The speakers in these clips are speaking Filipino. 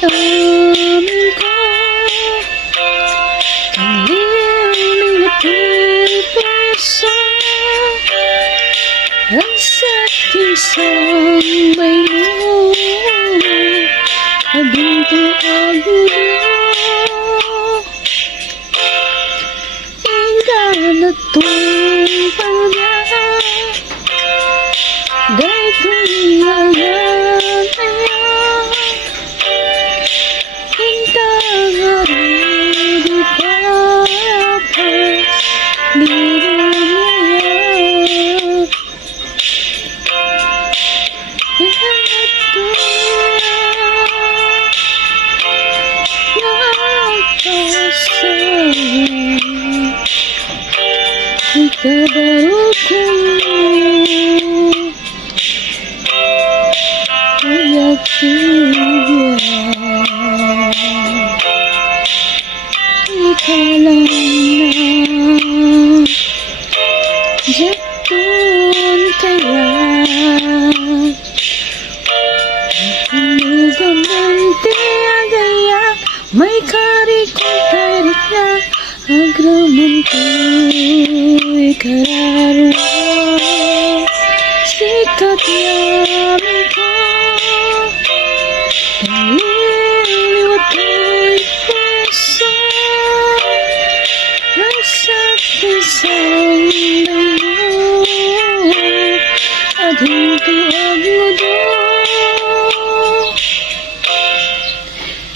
amin ko ang iyong ating puso ang saking sambay mo abinto agulo indah na tumpang niya dahil ayan hintang di dapat dirumaya kabaru ko ikaw lang na jatun kaya nugamante agaya may tarik na agraman ko'y kararwa sikat yamin ko liwat ko'y puso nasak isang layo at hindi agmudo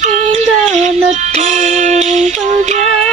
indah na tumpang